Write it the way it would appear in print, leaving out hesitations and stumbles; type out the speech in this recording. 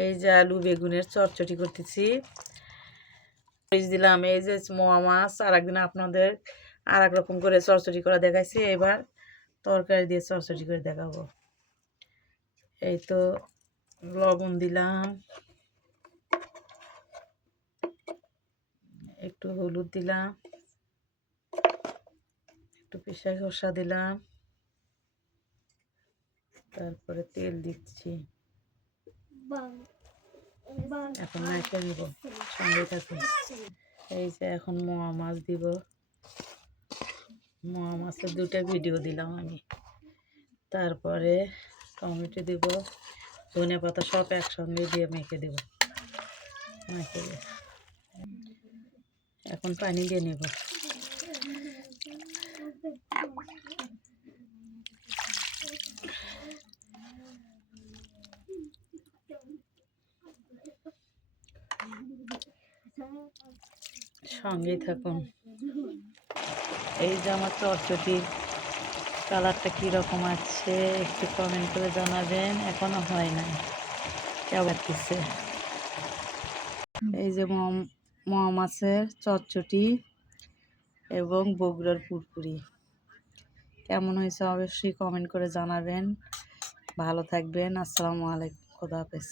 এই যে আলু বেগুনের চটচটি করতেছি। দিলাম এই যে মোয়া মাছ, আর একদিন আপনাদের আর এক রকম করে চটচটি করা দেখাইছি, এবার তরকারি দিয়ে চটচটি করে দেখাবো। এই তো লবণ দিলাম, একটু হলুদ দিলাম, একটু পিসা শসা দিলাম, তারপরে তেল দিচ্ছি। এখন মেখে নিব, সঙ্গে থাকুন। এই যে এখন মোয়া মাছ দিব। মোয়া মাছের দুটো ভিডিও দিলাম আমি। তারপরে টমেটো দিব, ধনে পাতা সব একসঙ্গে দিয়ে মেখে দেব। মেখে দিয়ে এখন পানি দিয়ে নেব। সঙ্গেই থাকুন। এই যে আমার চটচটির কালারটা কীরকম আছে একটু কমেন্ট করে জানাবেন। এখনো হয় না, কেমন লাগতেছে। এই যে মোয়া মাছের চটচটি এবং বগুড়ার পুরপুরি কেমন হয়েছে অবশ্যই কমেন্ট করে জানাবেন। ভালো থাকবেন। আসসালামু আলাইকুম, খোদা হাফেজ।